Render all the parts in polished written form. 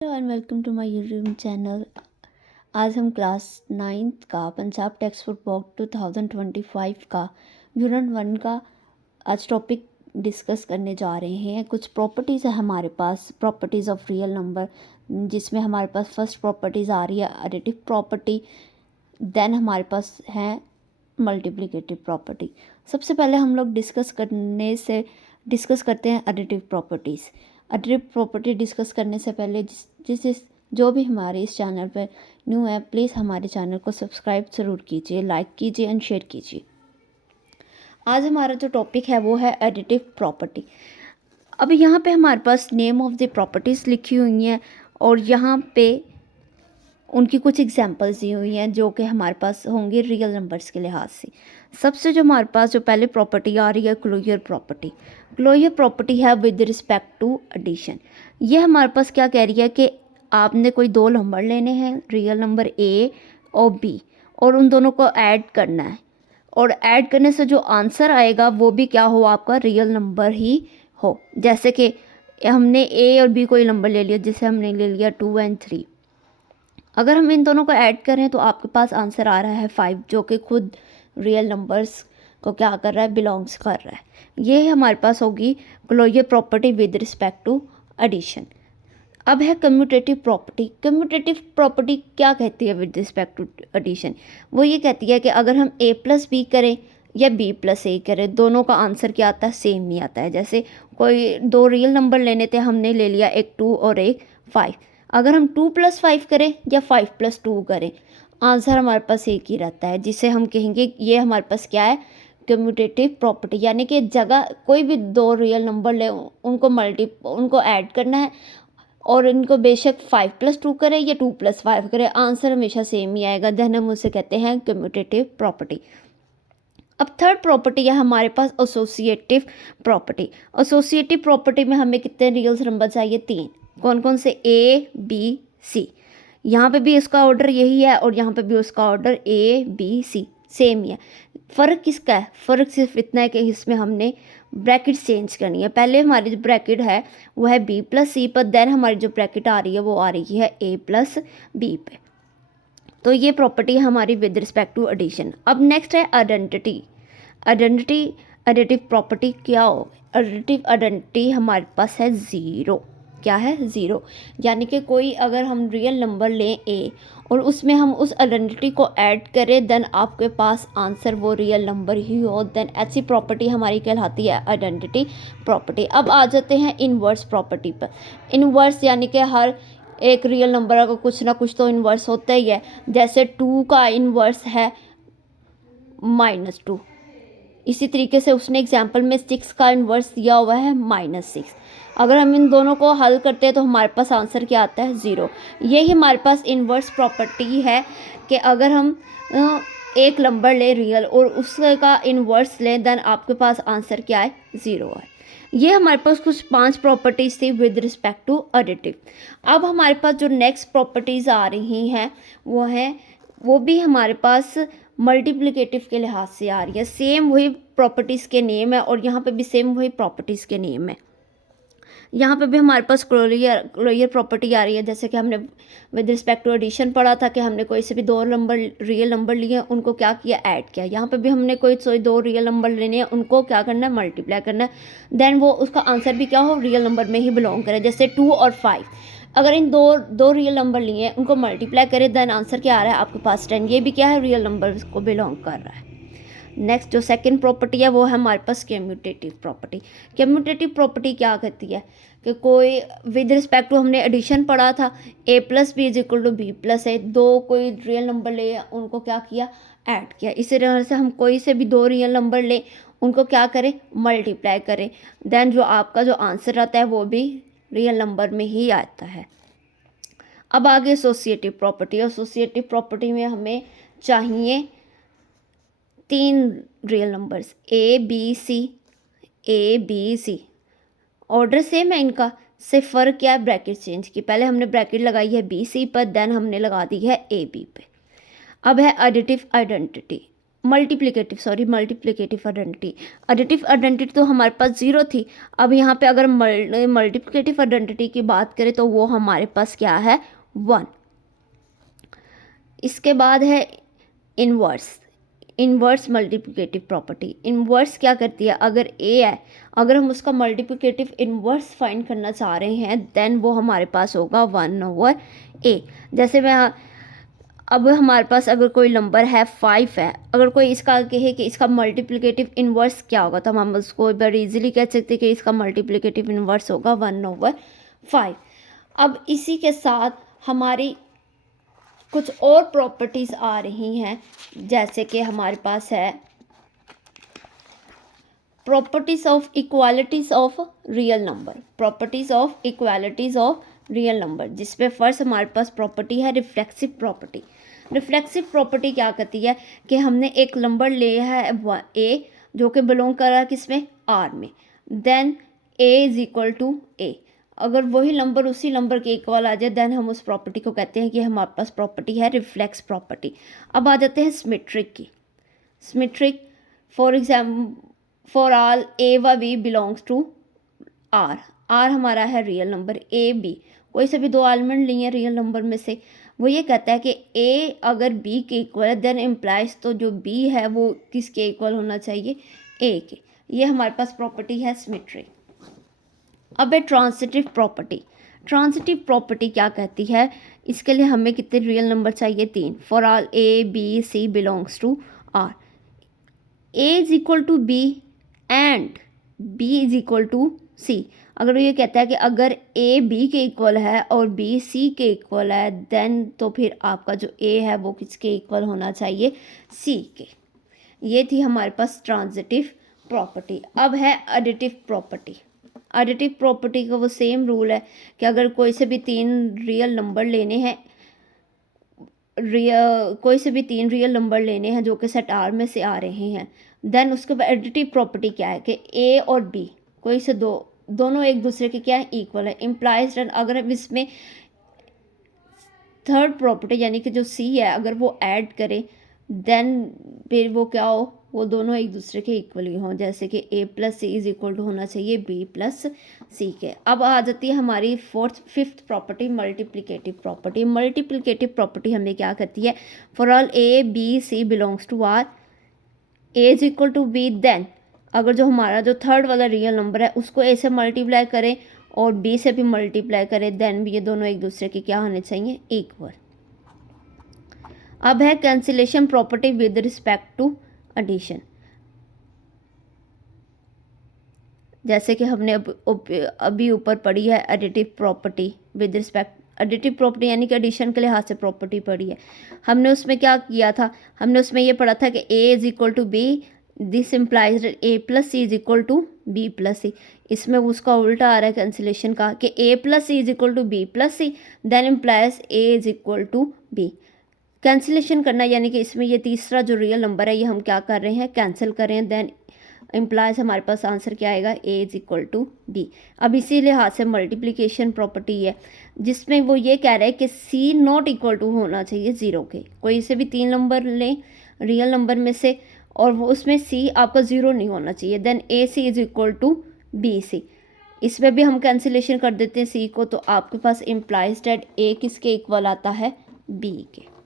Hello and welcome to my YouTube channel. आज हम class 9th का पंजाब टेक्स्ट बुक 2025 का यूनिट 1 का आज टॉपिक डिस्कस करने जा रहे हैं। कुछ प्रॉपर्टीज़ है हमारे पास, प्रॉपर्टीज़ ऑफ रियल नंबर, जिसमें हमारे पास फर्स्ट प्रॉपर्टीज़ आ रही है एडिटिव प्रॉपर्टी, देन हमारे पास है मल्टीप्लिकेटिव प्रॉपर्टी। सबसे पहले हम लोग डिस्कस करते हैं additive properties. Additive property discuss करने से पहले जो भी हमारे इस चैनल पर न्यू है, प्लीज़ हमारे चैनल को सब्सक्राइब ज़रूर कीजिए, लाइक कीजिए एंड शेयर कीजिए। आज हमारा जो टॉपिक है वो है एडिटिव प्रॉपर्टी। अब यहाँ पे हमारे पास नेम ऑफ द प्रॉपर्टीज़ लिखी हुई हैं और यहाँ पे उनकी कुछ एग्जांपल्स दी हुई हैं जो कि हमारे पास होंगे रियल नंबर्स के लिहाज से। सबसे जो हमारे पास जो पहले प्रॉपर्टी आ रही है क्लोजर प्रॉपर्टी। क्लोजर प्रॉपर्टी है विद रिस्पेक्ट टू एडिशन। ये हमारे पास क्या कह रही है कि आपने कोई दो नंबर लेने हैं, रियल नंबर ए और बी, और उन दोनों को ऐड करना है, और ऐड करने से जो आंसर आएगा वो भी क्या हो, आपका रियल नंबर ही हो। जैसे कि हमने ए और बी कोई नंबर ले लिया, जैसे हमने ले लिया 2 और 3। अगर हम इन दोनों को ऐड करें तो आपके पास आंसर आ रहा है 5, जो कि खुद रियल नंबर्स को क्या कर रहा है, बिलोंग्स कर रहा है। ये हमारे पास होगी closure property with respect to addition. अब है कम्यूटेटिव प्रॉपर्टी। कम्यूटेटिव प्रॉपर्टी क्या कहती है विद रिस्पेक्ट टू एडिशन? वो ये कहती है कि अगर हम a प्लस बी करें या b प्लस ए करें, दोनों का आंसर क्या आता है, सेम नहीं आता है। जैसे कोई दो रियल नंबर लेने थे, हमने ले लिया एक 2 और एक 5। अगर हम 2 + 5 करें या 5 + 2 करें, आंसर हमारे पास एक ही रहता है, जिसे हम कहेंगे ये हमारे पास क्या है, कम्यूटेटिव प्रॉपर्टी। यानी कि जगह कोई भी दो रियल नंबर ले, उनको ऐड करना है, और इनको बेशक 5 + 2 करें या 2 + 5 करें, आंसर हमेशा सेम ही आएगा। देन हम उसे कहते हैं कम्यूटेटिव प्रॉपर्टी। अब थर्ड प्रॉपर्टी है हमारे पास एसोसिएटिव प्रॉपर्टी। एसोसिएटिव प्रॉपर्टी में हमें कितने रियल नंबर चाहिए, 3। कौन कौन से, ए बी सी। यहाँ पे भी इसका ऑर्डर यही है और यहाँ पे भी उसका order A B C same ही है। फ़र्क किसका है, फ़र्क सिर्फ इतना है कि इसमें हमने ब्रैकेट चेंज करनी है। पहले हमारी जो ब्रैकेट है वो है b + c पर, देन हमारी जो ब्रैकेट आ रही है वो आ रही है a + b पे। तो ये प्रॉपर्टी है हमारी विद रिस्पेक्ट टू एडिशन। अब नेक्स्ट है आइडेंटिटी। आइडेंटिटी एडिटिव प्रॉपर्टी क्या हो, एडिटिव आइडेंटिटी हमारे पास है 0। क्या है, 0। यानी कि कोई अगर हम रियल नंबर लें a और उसमें हम उस आइडेंटिटी को ऐड करें, देन आपके पास आंसर वो रियल नंबर ही हो, देन ऐसी प्रॉपर्टी हमारी कहलाती है आइडेंटिटी प्रॉपर्टी। अब आ जाते हैं इनवर्स प्रॉपर्टी पर। इनवर्स यानी कि हर एक रियल नंबर का कुछ ना कुछ तो इन्वर्स होता ही है। जैसे 2 का इन्वर्स है -2, इसी तरीके से उसने एग्जाम्पल में 6 का इन्वर्स दिया हुआ है -6। अगर हम इन दोनों को हल करते हैं तो हमारे पास आंसर क्या आता है, 0। यही हमारे पास इन्वर्स प्रॉपर्टी है कि अगर हम एक नंबर ले रियल और उसका इन्वर्स लें, देन आपके पास आंसर क्या है, 0 है। ये हमारे पास कुछ 5 प्रॉपर्टीज़ थी विद रिस्पेक्ट टू एडिटिव। अब हमारे पास जो नेक्स्ट प्रॉपर्टीज़ आ रही हैं वो भी हमारे पास मल्टीप्लिकेटिव के लिहाज से आ रही है। सेम वही प्रॉपर्टीज़ के नेम है और यहाँ पे भी सेम वही प्रॉपर्टीज़ के नेम है। यहाँ पे भी हमारे पास क्लोजर प्रॉपर्टी आ रही है। जैसे कि हमने विद रिस्पेक्ट टू एडिशन पढ़ा था कि हमने कोई से भी दो नंबर रियल नंबर लिए, उनको क्या किया, ऐड किया। यहाँ पे भी हमने कोई दो रियल नंबर लेने हैं, उनको क्या करना है, मल्टीप्लाई करना है, देन वो उसका आंसर भी क्या हो, रियल नंबर में ही बिलोंग करे। जैसे 2 और 5, अगर इन दो रियल नंबर लिए हैं, उनको मल्टीप्लाई करें, देन आंसर क्या आ रहा है आपके पास 10। ये भी क्या है, रियल नंबर को बिलोंग कर रहा है। नेक्स्ट जो सेकंड प्रॉपर्टी है वो है हमारे पास कम्यूटेटिव प्रॉपर्टी। कम्यूटेटिव प्रॉपर्टी क्या कहती है कि कोई विद रिस्पेक्ट टू, हमने एडिशन पढ़ा था, a + b = b + a। दो कोई रियल नंबर ले, उनको क्या किया, ऐड किया। इसी तरह से हम कोई से भी दो रियल नंबर लें, उनको क्या करें, मल्टीप्लाई करें, देन जो आपका जो आंसर आता है वो भी रियल नंबर में ही आता है। अब आगे एसोसिएटिव प्रॉपर्टी। एसोसिएटिव प्रॉपर्टी में हमें चाहिए 3 real numbers A B C. Order same है इनका, सिर्फ फ़र्क क्या है, ब्रैकेट चेंज की। पहले हमने ब्रैकेट लगाई है बी सी पर, देन हमने लगा दी है ए बी पे। अब है additive identity. Multiplicative identity. Additive identity तो हमारे पास 0 थी। अब यहाँ पे अगर मल्टीप्लिकेटिव आइडेंटिटी की बात करें तो वो हमारे पास क्या है, 1। इसके बाद है इन्वर्स मल्टीप्लिकेटिव प्रॉपर्टी। इन्वर्स क्या करती है, अगर ए है, अगर हम उसका मल्टीप्लिकेटिव इन्वर्स फाइंड करना चाह रहे हैं देन वो हमारे पास होगा 1/a। जैसे मैं अब हमारे पास अगर कोई नंबर है 5 है, अगर कोई इसका कहे कि इसका मल्टीप्लिकेटिव इन्वर्स क्या होगा तो हम उसको बड़ी इजीली कह सकते हैं कि इसका मल्टीप्लिकेटिव इन्वर्स होगा 1/5। अब इसी के साथ हमारी कुछ और प्रॉपर्टीज़ आ रही हैं, जैसे कि हमारे पास है properties of equalities of real number, जिसपे फर्स्ट हमारे पास प्रॉपर्टी है रिफ्लेक्सिव प्रॉपर्टी। रिफ्लेक्सिव प्रॉपर्टी क्या कहती है कि हमने एक नंबर लिया है a जो कि बिलोंग कर रहा है किसमें, R में, then a is equal to a। अगर वही नंबर उसी नंबर के इक्वल आ जाए देन हम उस प्रॉपर्टी को कहते हैं कि हमारे पास प्रॉपर्टी है रिफ्लेक्स प्रॉपर्टी। अब आ जाते हैं सिमेट्रिक की। सिमेट्रिक फॉर ऑल a व b बिलोंग्स टू R हमारा है रियल नंबर, a b कोई से भी 2 एलिमेंट लिए रियल नंबर में से, वो ये कहता है कि a अगर b के इक्वल है देन इम्प्लाइज तो जो b है वो किसके इक्वल होना चाहिए, a के। ये हमारे पास प्रॉपर्टी है सिमेट्रिक। अब है ट्रांजिटिव प्रॉपर्टी क्या कहती है, इसके लिए हमें कितने रियल नंबर चाहिए, 3। For all a b c belongs to R, a is equal to b and b is equal to c। अगर वो ये कहता है कि अगर a b के इक्वल है और b c के इक्वल है देन तो फिर आपका जो a है वो किसके इक्वल होना चाहिए, c के। ये थी हमारे पास ट्रांजिटिव प्रॉपर्टी। अब है एडिटिव प्रॉपर्टी का वो सेम रूल है कि अगर कोई से भी 3 रियल नंबर लेने हैं जो कि सेट R में से आ रहे हैं देन उसके बाद एडिटिव प्रॉपर्टी क्या है कि a और b कोई से दोनों एक दूसरे के क्या है, इक्वल है। इम्प्लाइज अगर हम इसमें थर्ड प्रॉपर्टी यानी कि जो c है अगर वो ऐड करें देन फिर वो क्या हो, वो दोनों एक दूसरे के इक्वल ही हों, जैसे कि a plus C is equal to होना चाहिए b प्लस सी के। अब आ जाती है हमारी फिफ्थ प्रॉपर्टी मल्टीप्लिकेटिव प्रॉपर्टी हमें क्या करती है, for all a b c belongs to R, a is equal to b then अगर जो हमारा जो थर्ड वाला रियल नंबर है उसको a से मल्टीप्लाई करें और b से भी मल्टीप्लाई करें देन भी ये दोनों एक दूसरे के क्या होने चाहिए, इक्वल। अब है cancellation property with respect to addition. जैसे कि हमने अभी ऊपर पढ़ी है additive property with respect, additive property यानी कि एडिशन के लिहाज से प्रॉपर्टी पढ़ी है। हमने उसमें क्या किया था, हमने उसमें ये पढ़ा था कि a is equal to b, this implies a plus C is equal to b plus C. इसमें उसका उल्टा आ रहा है कैंसिलेशन का कि a plus C is equal to b plus C then implies a is equal to b। Cancellation करना यानी कि इसमें ये तीसरा जो रियल नंबर है ये हम क्या कर रहे हैं, कैंसिल कर रहे हैं, देन इम्प्लाइज हमारे पास आंसर क्या आएगा, a is equal to b। अब इसी लिहाज से मल्टीप्लिकेशन प्रॉपर्टी है जिसमें वो ये कह रहा है कि c नॉट इक्वल टू होना चाहिए 0 के। कोई से भी 3 नंबर लें रियल नंबर में से और वो उसमें c आपका 0 नहीं होना चाहिए, then a c is equal to b c। इसमें भी हम कैंसिलेशन कर देते हैं c को, तो आपके पास इम्प्लाइज डेट a किसके इक्वल आता है, b के।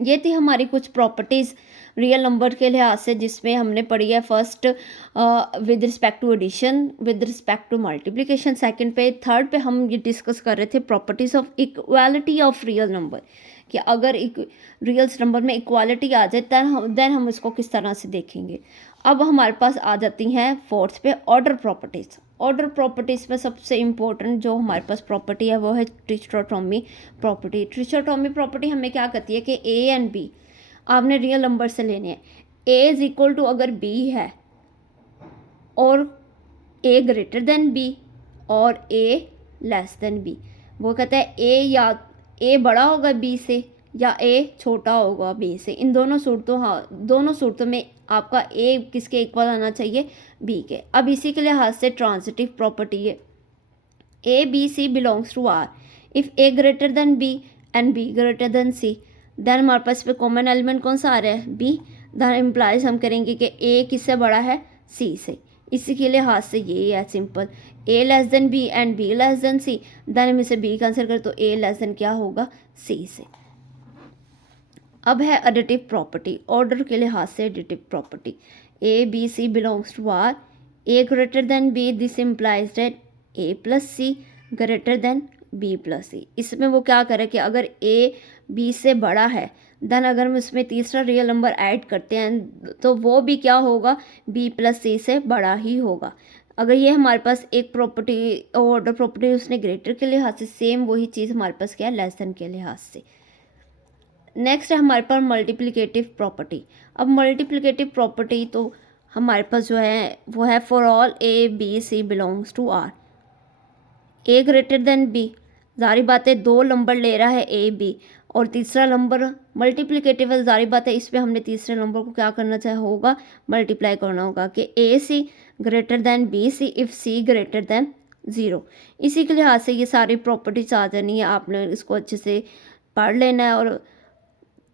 ये थी हमारी कुछ प्रॉपर्टीज़ रियल नंबर के लिहाज से जिसमें हमने पढ़ी है first with respect to addition, with respect to multiplication. Second पे, थर्ड पे हम ये डिस्कस कर रहे थे properties of equality of real number, कि अगर रियल नंबर में इक्वालिटी आ जाए देन हम इसको किस तरह से देखेंगे। अब हमारे पास आ जाती हैं फोर्थ पे ऑर्डर प्रॉपर्टीज़ में सबसे इम्पोर्टेंट जो हमारे पास प्रॉपर्टी है वो है ट्रिचोटॉमी प्रॉपर्टी हमें क्या कहती है कि a एंड b आपने रियल नंबर से लेने हैं। a इज इक्वल टू अगर b है और a ग्रेटर देन b और a लेस देन b, वो कहता है a बड़ा होगा b से या a छोटा होगा b से। इन दोनों सूरतों में आपका a किसके इक्वल आना चाहिए, b के। अब इसी के लिहाज से ट्रांजिटिव प्रॉपर्टी है a b c belongs to R, if a greater than b and b greater than c then हमारे पास पे कॉमन एलिमेंट कौन सा आ रहा है, b, देन इम्प्लाइज हम करेंगे कि ए किससे बड़ा है, सी से। इसी के लिहाज से ये है simple, A less than B and B less than C, then हम इसे बी कैंसिल करें तो ए लेस देन क्या होगा, सी से। अब है एडिटिव प्रॉपर्टी, ऑर्डर के लिहाज से additive property, A B C belongs to R, A greater than B, this implies that A plus C greater than B plus C. इसमें वो क्या करे कि अगर ए बी से बड़ा है देन अगर हम इसमें तीसरा रियल नंबर ऐड करते हैं तो वो भी क्या होगा, बी प्लस सी से बड़ा ही होगा। अगर ये हमारे पास एक प्रॉपर्टी ऑर्डर प्रॉपर्टी उसने ग्रेटर के लिहाज से, सेम वही चीज़ हमारे पास क्या है, लेस देन के लिहाज से। नेक्स्ट है हमारे पास मल्टीप्लिकेटिव प्रॉपर्टी। अब मल्टीप्लिकेटिव प्रॉपर्टी तो हमारे पास जो है वो है for all A B C belongs to R, A greater than B, जारी बात है दो नंबर ले रहा है ए बी और तीसरा नंबर मल्टीप्लिकेटिव है, जारी बात है इस पर हमने तीसरे नंबर को क्या करना चाहिए होगा, मल्टीप्लाई करना होगा कि a c greater than b c if c greater than 0। इसी के लिहाज से ये सारी प्रॉपर्टीज आ जानी है, आपने इसको अच्छे से पढ़ लेना है और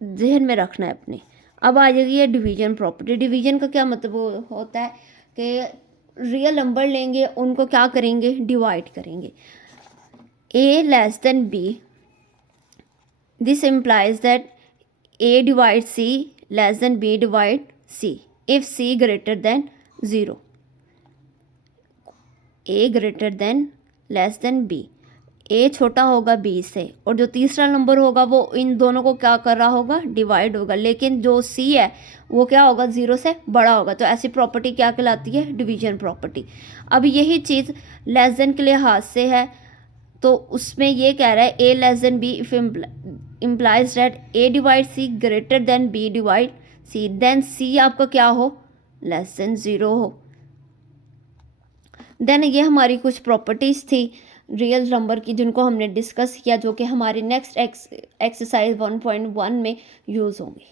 जहन में रखना है अपने। अब आ जाएगी ये डिवीजन प्रॉपर्टी। डिवीजन का क्या मतलब होता है कि रियल नंबर लेंगे उनको क्या करेंगे, डिवाइड करेंगे। A less than B, this implies that a divide c less than b divide c if c greater than 0। A greater than less than b, a छोटा होगा बी से और जो तीसरा नंबर होगा वो इन दोनों को क्या कर रहा होगा, डिवाइड होगा, लेकिन जो सी है वो क्या होगा, 0 से बड़ा होगा। तो ऐसी प्रॉपर्टी क्या कहलाती है, डिवीजन प्रॉपर्टी। अब यही चीज़ लेस देन के लिहाज से है, तो उसमें ये कह रहा है a less than b if implies that a divide c greater than b divide c, then c आपका क्या हो, लेस देन 0 हो। देन ये हमारी कुछ प्रॉपर्टीज़ थी रियल नंबर की जिनको हमने डिस्कस किया, जो कि हमारी नेक्स्ट एक्सरसाइज 1.1 में यूज़ होंगी।